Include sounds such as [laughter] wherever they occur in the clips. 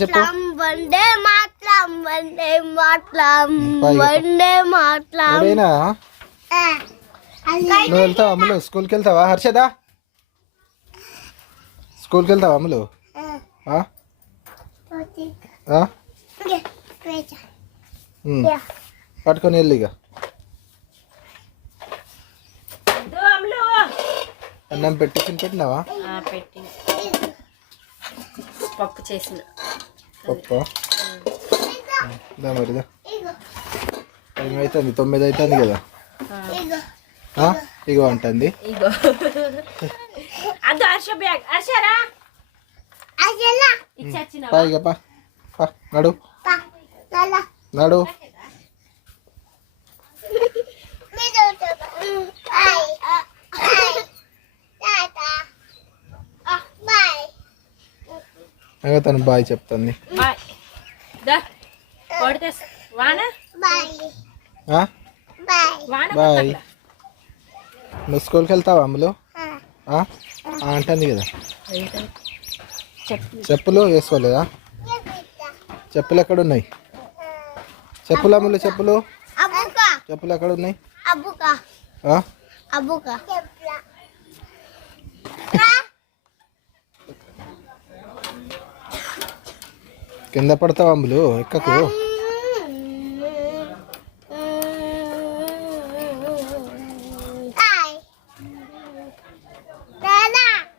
చెప్పు. వండే మాట్లాం వండే మాట్లాం. వండే నువ్వు వెళ్తావా అమ్ములు స్కూల్కి వెళ్తావా? హర్షదా? స్కూల్కి వెళ్తావా అమ్ములు ఆ? ఆ? ఉమ్. పట్టుకొని వెళ్ళి ఇక. అన్నం పెట్టి పెట్టినావా? పెట్టి పప్పు చేసిన పప్పు మరిదా టైం అవుతుంది తొమ్మిది అవుతుంది కదా? ఇగో అంటుంది ఇగో అదో హర్ష బ్యాగ్ హర్షరా నడు నడు ఇక తను బాయ్ చెప్తుంది. బాయ్. దా కొడితే వాన? ఆ? వాన బాయ్. నువ్వు స్కూల్కి వెళ్తావా అమ్ములు? అంటుంది కదా. చెప్పు చెప్పులు వేసుకోలేదా? చెప్పులు ఎక్కడ ఉన్నాయి చెప్పులు అమ్ములు చెప్పులు? చెప్పులు ఎక్కడ ఉన్నాయి కింద పడతావా అమ్ములు ఎక్కకు?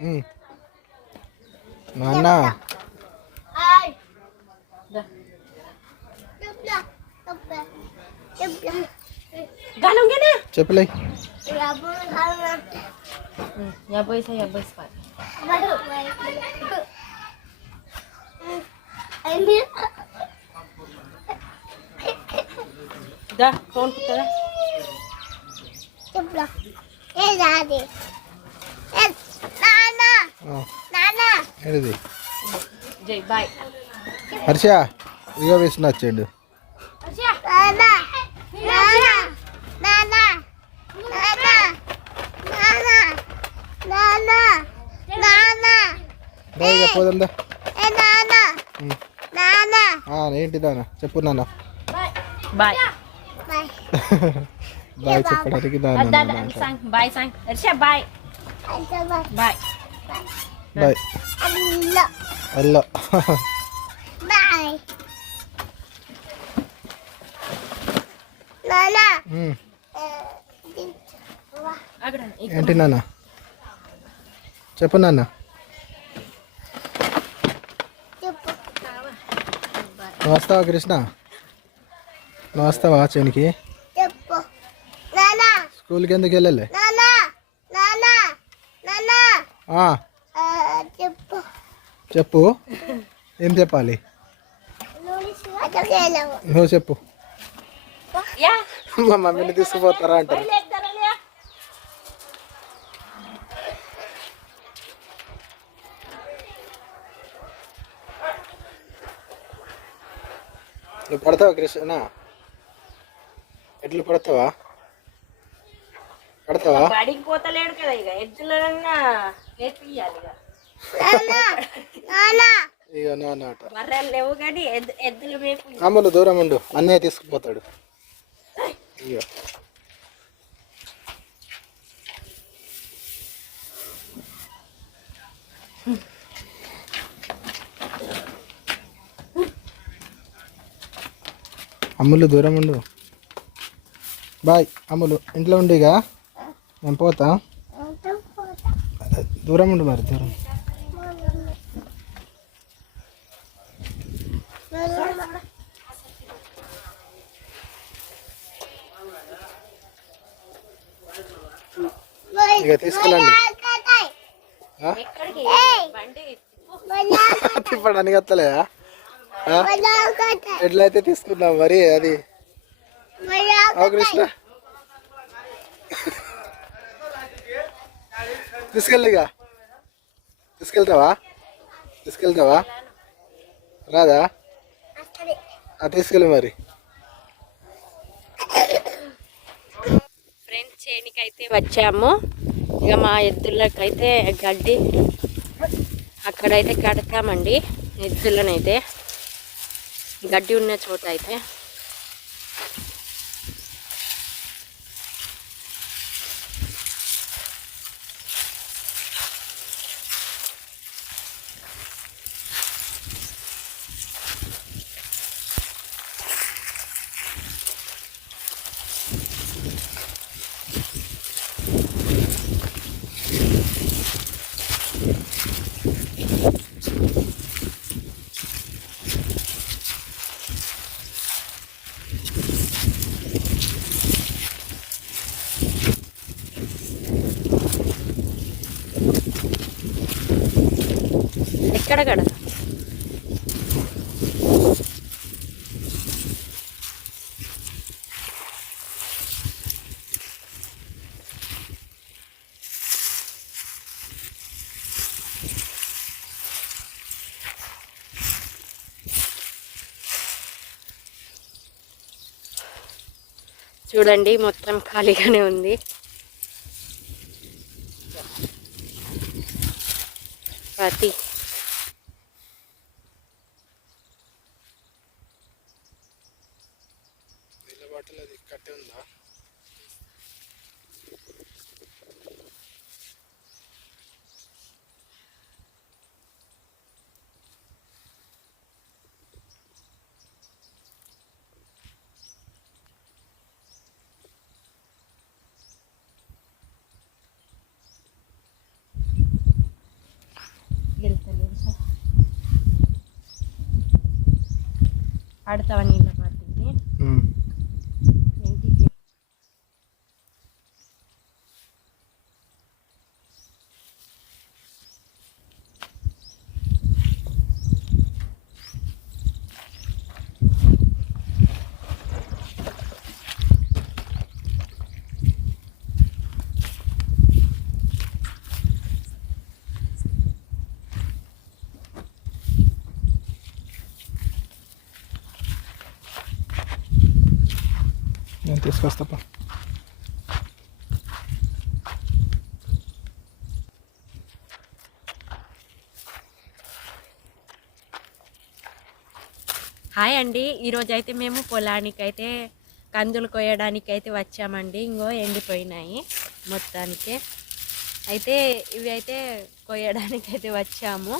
ఉమ్. నాన్న. గలంగనే చెప్పులే. యాభై సై యాభై దా ఫోన్ ఆ, ఏంటిది జై బాయ్. హర్ష ఇగో వేసిన వచ్చాడు రా ఇక పోదాం దా ఉమ్. ఆ, ఏంటి దానా చెప్పు నాన్న బాయ్ బాయ్ చెప్పడానికి బాయ్ బాయ్ బాయ్ బాయ్ అల్లో. Bye. Nana. ఉమ్. అక్కడ ఏంటి నాన్న చెప్పు నాన్న చెప్పు నువ్వు వస్తావా కృష్ణ? నువ్వు వస్తావా చేనికి? చెప్పు. నానా. స్కూల్కి ఎందుకు వెళ్ళలే? నానా. నానా. నానా. ఆ, ఆ, చెప్పు. చెప్పు. ఏం చెప్పాలి? నువ్వు చెప్పు. యా. మా మమ్మీని తీసుకుపోతారా అంటారు. నువ్వు పడతావా కృష్ణ ఎట్లు పడతావా? పడతావా? బడికి పోతలేడు కదా ఇక. ఎద్దులన్నా నేర్పియాలి ఇక. లేవు కానీ ఎద్దు ఎద్దులు మేపు అమ్ములు దూరం ఉండు. అన్నయ్య తీసుకుపోతాడు. ఇక అమ్ములు దూరం ఉండు. బాయ్ అమ్ములు. ఇంట్లో ఉండిగా నేను పోతా. దూరం ఉండు మరి దూరం. ఇక తీసుకెళ్ళండి. [laughs] తిప్పడానికి వస్తలేదా? ఎట్లయితే తీసుకున్నాం మరి అది? కృష్ణ. తీసుకెళ్ళిగా తీసుకెళ్తావా? తీసుకెళ్తావా? రాదా? ఆ, తీసుకెళ్ళి మరి. ఫ్రెండ్స్ చేనికైతే వచ్చాము. ఇక మా ఎద్దులకైతే గడ్డి ఇక్కడైతే కడతామండి ఎద్దులనైతే. గడ్డి ఉన్న చోట అయితే ఎక్కడ కడ చూడండి మొత్తం ఖాళీగానే ఉంది. ప్రతి బాటిల్ అది కట్టి ఉందా ఆడతావా నీళ్ళ నేను హాయ్ అండి. ఈరోజు అయితే మేము పొలానికి అయితే కందులు కోయడానికి అయితే వచ్చామండి. ఇంకో ఎండిపోయినాయి మొత్తానికి. అయితే ఇవి అయితే కొయ్యడానికి అయితే వచ్చాము.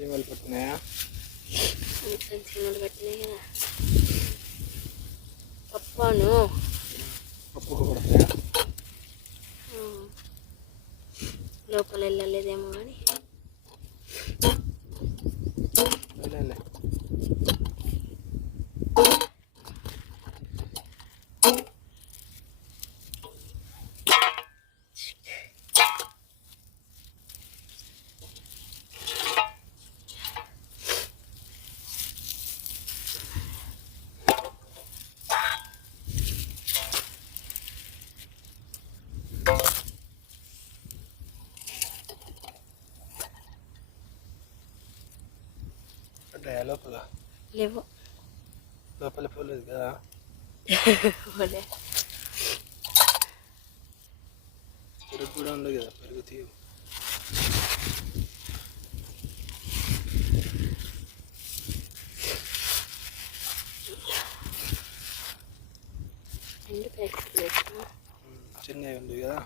చీమలు పట్టినాయా? చీమలు పట్టినాయి కదా. పప్పాను. పప్పుకు పడతాయా లోపల వెళ్ళలేదేమో కానీ వెళ్ళలే పడ్డాయా లోపల లేవు లోపల పోలేదు కదా పోలే పెరుగు కూడా ఉండదు కదా పెరుగు తీయ చిన్నవి ఉంది కదా